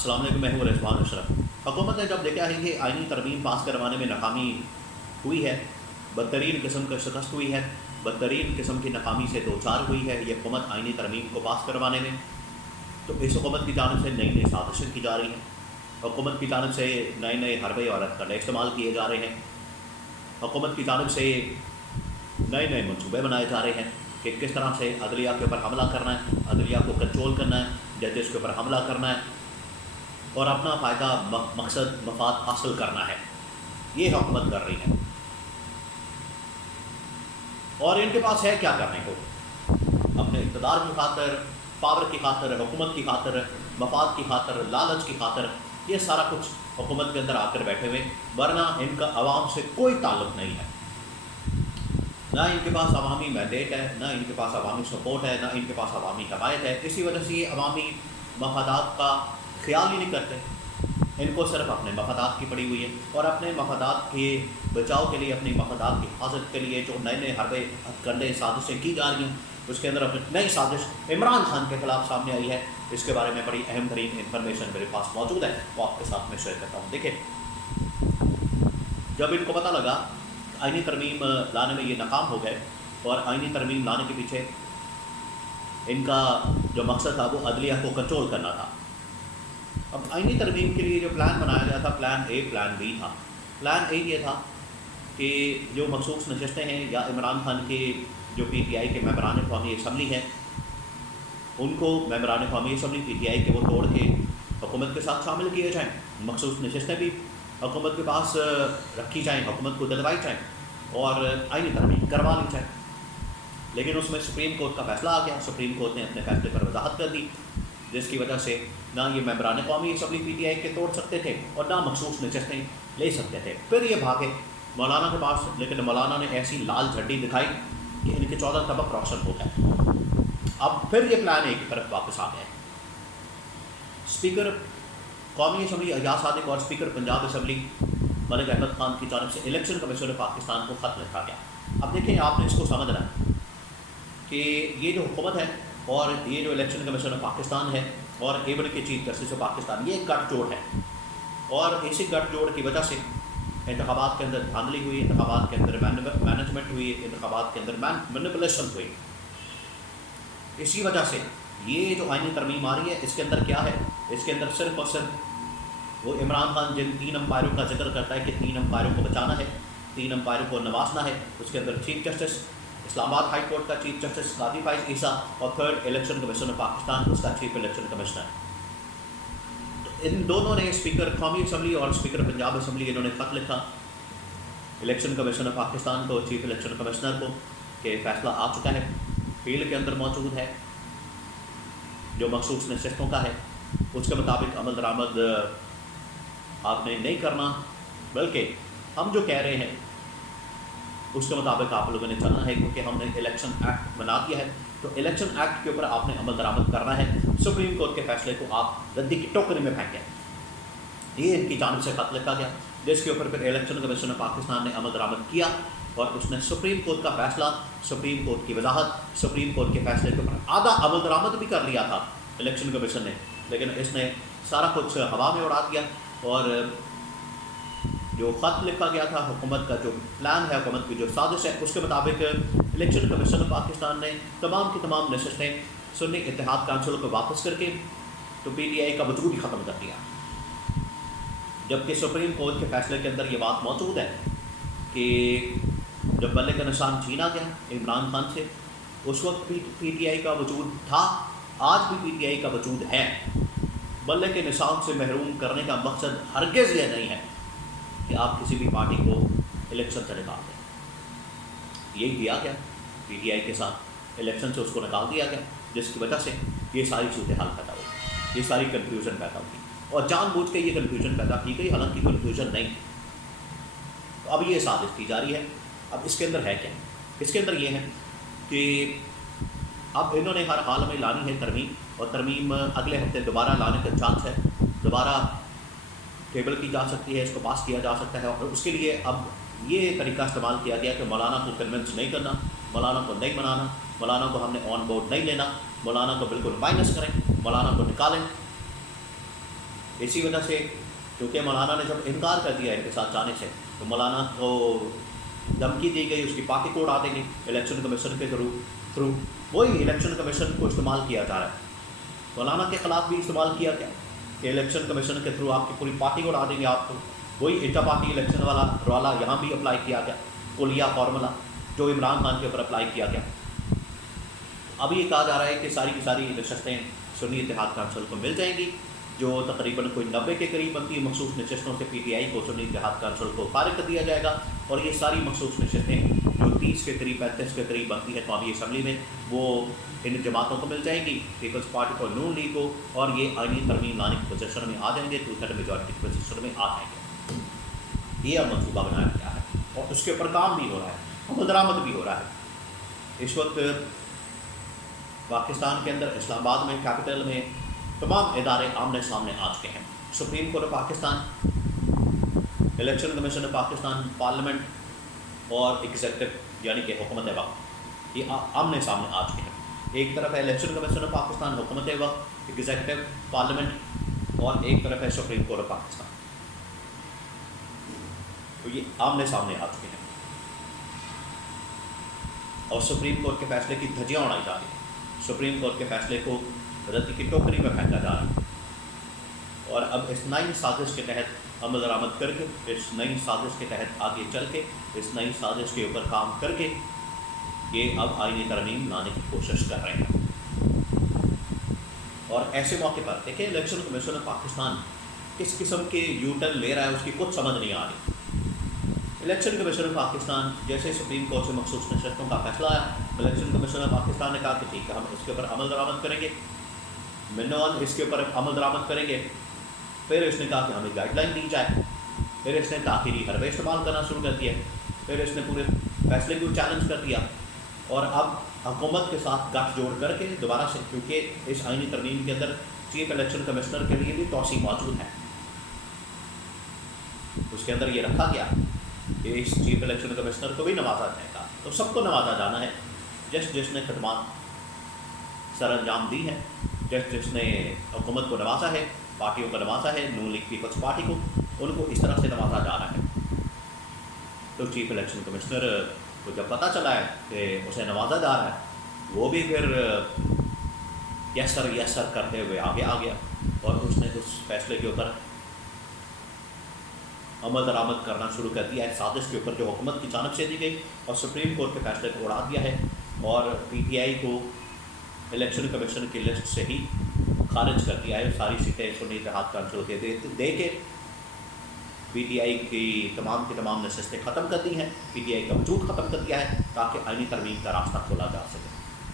السلام علیکم، میں ہوں رضوان اشرف۔ حکومت نے جب دیکھا ہے کہ آئینی ترمیم پاس کروانے میں ناکامی ہوئی ہے، بدترین قسم کا شکست ہوئی ہے، بدترین قسم کی ناکامی سے دوچار ہوئی ہے یہ حکومت آئینی ترمیم کو پاس کروانے میں، تو اس حکومت کی جانب سے نئی نئی سازشیں کی جا رہی ہیں، حکومت کی جانب سے نئے نئے حربے اور ہتھکنڈے استعمال کیے جا رہے ہیں، حکومت کی جانب سے نئے نئے منصوبے بنائے جا رہے ہیں کہ کس طرح سے عدلیہ کے اوپر حملہ کرنا ہے، عدلیہ کو کنٹرول کرنا ہے، ججز کے اوپر حملہ کرنا ہے اور اپنا فائدہ مقصد مفاد حاصل کرنا ہے۔ یہ حکومت کر رہی ہے اور ان کے پاس ہے کیا کرنے کو، اپنے اقتدار کی خاطر، پاور کی خاطر، حکومت کی خاطر، مفاد کی خاطر، لالچ کی خاطر، یہ سارا کچھ حکومت کے اندر آ کر بیٹھے ہوئے، ورنہ ان کا عوام سے کوئی تعلق نہیں ہے، نہ ان کے پاس عوامی مینڈیٹ ہے، نہ ان کے پاس عوامی سپورٹ ہے، نہ ان کے پاس عوامی حمایت ہے۔ اسی وجہ سے یہ عوامی مفادات کا خیال ہی نہیں کرتے، ان کو صرف اپنے مفادات کی پڑی ہوئی ہے، اور اپنے مفادات کے بچاؤ کے لیے، اپنی مفادات کی حفاظت کے لیے جو نئے نئے حربے ہتھکنڈے سازشیں کی جا رہی ہیں، اس کے اندر اپنی نئی سازش عمران خان کے خلاف سامنے آئی ہے۔ اس کے بارے میں بڑی اہم ترین انفارمیشن میرے پاس موجود ہے، وہ آپ کے ساتھ میں شیئر کرتا ہوں۔ دیکھیں، جب ان کو پتہ لگا آئینی ترمیم لانے میں یہ ناکام ہو گئے، اور آئینی ترمیم لانے کے پیچھے ان کا جو مقصد تھا وہ عدلیہ کو کنٹرول کرنا تھا۔ اب آئینی ترمیم کے لیے جو پلان بنایا گیا تھا، پلان اے، پلان بی تھا۔ پلان اے یہ تھا کہ جو مخصوص نشستیں ہیں یا عمران خان کے جو پی ٹی آئی کے ممبران قومی اسمبلی ہیں، ان کو ممبران قومی اسمبلی پی ٹی آئی کے وہ توڑ کے حکومت کے ساتھ شامل کیے جائیں، مخصوص نشستیں بھی حکومت کے پاس رکھی جائیں، حکومت کو دلوائی جائیں اور آئینی ترمیم کروا لی جائیں۔ لیکن اس میں سپریم کورٹ کا فیصلہ آ گیا، سپریم کورٹ نے اپنے فیصلے پر وضاحت کر دی، جس کی وجہ سے نہ یہ ممبران قومی اسمبلی پی ٹی آئی کے توڑ سکتے تھے اور نہ مخصوص نشستیں لے سکتے تھے۔ پھر یہ بھاگے مولانا کے پاس، لیکن مولانا نے ایسی لال جھنڈی دکھائی کہ ان کے 14 طبق روشن ہو گئے۔ اب پھر یہ پلان اے کی طرف واپس آ گئے۔ اسپیکر قومی اسمبلی ایاز صادق اور اسپیکر پنجاب اسمبلی ملک احمد خان کی جانب سے الیکشن کمیشن پاکستان کو خط لکھا گیا۔ اب دیکھیں، آپ نے اس کو سمجھنا ہے کہ یہ جو حکومت ہے اور یہ جو الیکشن کمیشن پاکستان ہے اور ایون کے چیف جسٹس پاکستان، یہ ایک گٹھ جوڑ ہے، اور اسی گٹھ جوڑ کی وجہ سے انتخابات کے اندر دھاندلی ہوئی، انتخابات کے اندر مینجمنٹ ہوئی، انتخابات کے اندر مینپولیشن ہوئی۔ اسی وجہ سے یہ جو آئینی ترمیم آ رہی ہے، اس کے اندر کیا ہے؟ اس کے اندر صرف اور صرف وہ عمران خان جن 3 امپائروں کا ذکر کرتا ہے کہ 3 امپائروں کو بچانا ہے، 3 امپائروں کو نوازنا ہے، اس کے اندر چیف جسٹس اسلام آباد ہائی کورٹ کا چیف جسٹس قاضی فائز عیسیٰ اور 3rd الیکشن کمیشن پاکستان، اس کا چیف الیکشن کمشنر۔ تو ان دونوں نے، اسپیکر قومی اسمبلی اور اسپیکر پنجاب اسمبلی، انہوں نے خط لکھا الیکشن کمیشن پاکستان کو، چیف الیکشن کمشنر کو، کہ فیصلہ آ چکا ہے، فیلڈ کے اندر موجود ہے، جو مخصوص نشستوں کا ہے، اس کے مطابق عمل درآمد آپ نے نہیں کرنا، بلکہ ہم جو کہہ رہے ہیں اس کے مطابق آپ لوگوں نے چلنا ہے، کیونکہ ہم نے الیکشن ایکٹ بنا دیا ہے، تو الیکشن ایکٹ کے اوپر آپ نے عمل درآمد کرنا ہے، سپریم کورٹ کے فیصلے کو آپ ردی کی ٹوکری میں پھینکیں۔ یہ ان کی جانب سے خط لکھا گیا، جس کے اوپر پھر الیکشن کمیشن پاکستان نے عمل درآمد کیا، اور اس نے سپریم کورٹ کا فیصلہ، سپریم کورٹ کی وضاحت، سپریم کورٹ کے فیصلے کے اوپر آدھا عمل درآمد بھی کر لیا تھا الیکشن کمیشن نے، لیکن اس نے سارا کچھ ہوا میں اڑا دیا، اور جو خط لکھا گیا تھا، حکومت کا جو پلان ہے، حکومت کی جو سازش ہے، اس کے مطابق الیکشن کمیشن پاکستان نے تمام کی تمام نشستیں سنی اتحاد کونسل کو واپس کر کے تو پی ٹی آئی کا وجود ہی ختم کر دیا، جبکہ سپریم کورٹ کے فیصلے کے اندر یہ بات موجود ہے کہ جب بلے کا نشان چھینا گیا عمران خان سے، اس وقت بھی پی ٹی آئی کا وجود تھا، آج بھی پی ٹی آئی کا وجود ہے۔ بلے کے نشان سے محروم کرنے کا مقصد ہرگز یہ نہیں ہے کہ آپ کسی بھی پارٹی کو الیکشن سے نکال دیں۔ یہی کیا گیا پی ٹی آئی کے ساتھ، الیکشن سے اس کو نکال دیا گیا، جس کی وجہ سے یہ ساری صورتحال پیدا ہوئی، یہ ساری کنفیوژن پیدا ہوئی، اور جان بوجھ کے یہ کنفیوژن پیدا کی گئی، حالانکہ کنفیوژن نہیں تھی۔ تو اب یہ سازش کی جا رہی ہے۔ اب اس کے اندر ہے کیا؟ اس کے اندر یہ ہے کہ اب انہوں نے ہر حال میں لانی ہے ترمیم، اور ترمیم اگلے ہفتے دوبارہ لانے کا چانس ہے، دوبارہ ٹیبل کی جا سکتی ہے، اس کو پاس کیا جا سکتا ہے، اور اس کے لیے اب یہ طریقہ استعمال کیا گیا کہ مولانا کو کنونس نہیں کرنا، مولانا کو نہیں منانا، مولانا کو ہم نے آن بورڈ نہیں لینا، مولانا کو بالکل مائنس کریں، مولانا کو نکالیں، اسی وجہ سے کیونکہ مولانا نے جب انکار کر دیا ان کے ساتھ جانے سے تو مولانا کو دھمکی دی گئی اس کی پارٹی کو اڑا دیں گے الیکشن کمیشن کے تھرو وہی الیکشن کمیشن کو استعمال کیا جا رہا ہے. مولانا کے خلاف بھی استعمال کیا گیا کہ الیکشن کمیشن کے تھرو آپ کی پوری پارٹی کو اڑا دیں گے آپ کو. وہی انٹر پارٹی الیکشن والا رولا یہاں بھی اپلائی کیا گیا, کولیا فارمولا جو عمران خان کے اوپر اپلائی کیا گیا. اب یہ کہا جا رہا ہے کہ ساری کی ساری نشستیں سنی اتحاد کونسل کو مل جائیں گی جو تقریباً کوئی 90 کے قریب بنتی ہے. مخصوص نشستوں سے پی ٹی آئی کو سنی اتحاد کونسل کو فارغ کر دیا جائے گا اور یہ ساری مخصوص نشستیں جو 30 کے قریب 35 کے قریب بنتی ہے قومی اسمبلی میں وہ ان جماعتوں کو مل جائیں گی, پیپلز پارٹی کو, نون لیگ کو, اور یہ آئینی ترمیم لانے کی پوزیشن میں آ جائیں گے, 2/3 میجورٹی کی پوزیشن میں آ جائیں گے. یہ اب منصوبہ بنایا گیا ہے اور اس کے اوپر کام بھی ہو رہا ہے, عمل درآمد بھی ہو رہا ہے. اس وقت پاکستان کے اندر اسلام آباد میں کیپٹل میں تمام ادارے آمنے سامنے آ چکے ہیں. Supreme court of Pakistan, election commission of Pakistan, parliament اور ایگزیکٹو یعنی کہ حکومت وقت, یہ آمنے سامنے آ چکے ہیں. ایک طرف ہے الیکشن کمیشن آف پاکستان, حکومت وقت, ایگزیکٹو, پارلیمنٹ, اور ایک طرف ہے سپریم کورٹ آف پاکستان. تو یہ آمنے سامنے آ چکے ہیں اور سپریم کورٹ کے فیصلے کی دھجیاں اڑائی جا رہی ہیں. سپریم کورٹ کے فیصلے کو ردی کی ٹوکری میں پھینکا جا رہا ہے اور اب اس نئی سازش کے تحت عمل درآمد کر کے, اس نئی سازش کے تحت آگے چل کے, اس نئی سازش کے اوپر کام کر کے یہ اب آئینی ترمیم لانے کی کوشش کر رہے ہیں. اور ایسے موقع پر دیکھیں الیکشن کمیشن آف پاکستان کس قسم کے یو ٹرن لے رہا ہے اس کی کچھ سمجھ نہیں آ رہی. الیکشن کمیشن آف پاکستان جیسے سپریم کورٹ سے مخصوص نشستوں کا فیصلہ آیا, الیکشن کمیشن آف پاکستان نے کہا کہ ٹھیک ہے ہم اس کے اوپر عمل درآمد کریں گے, منوان اس کے اوپر عمل درآمد کریں گے. پھر اس نے کہا کہ ہمیں گائیڈ لائن دی جائے, پھر اس نے تاخیری حربے استعمال کرنا شروع کر دیا, پھر اس نے پورے فیصلے کو چیلنج کر دیا اور اب حکومت کے ساتھ گٹھ جوڑ کر کے دوبارہ سے, کیونکہ اس آئینی ترمیم کے اندر چیف الیکشن کمشنر کے لیے بھی توسیع موجود ہے, اس کے اندر یہ رکھا گیا کہ اس چیف الیکشن کمشنر کو بھی نوازا جائے گا. تو سب کو نوازا جانا ہے جس نے خدمات سر انجام دی ہیں, جس نے حکومت کو نوازا ہے, پارٹیوں کو نوازا ہے, نون لیگ پیپلز پارٹی کو, ان کو اس طرح سے نوازا جا رہا ہے. تو چیف الیکشن کمشنر کو جب پتہ چلا ہے کہ اسے نوازا جا رہا ہے وہ بھی پھر یس سر کرتے ہوئے آگے آ گیا اور اس نے اس فیصلے کے اوپر عمل درآمد کرنا شروع کر دیا ہے, سازش کے اوپر جو حکومت کی جانب سے دی گئی, اور سپریم کورٹ کے فیصلے کو اڑا دیا ہے اور پی ٹی آئی کو الیکشن کمیشن کی لسٹ سے ہی خارج کر دیا ہے. ساری سیٹیں سنی اتحاد کونسل کے دے کے پی ٹی آئی کی تمام نشستیں ختم کر دی ہیں, پی ٹی آئی کا وجود ختم کر دیا ہے تاکہ آئینی ترمیم کا راستہ کھولا جا سکے.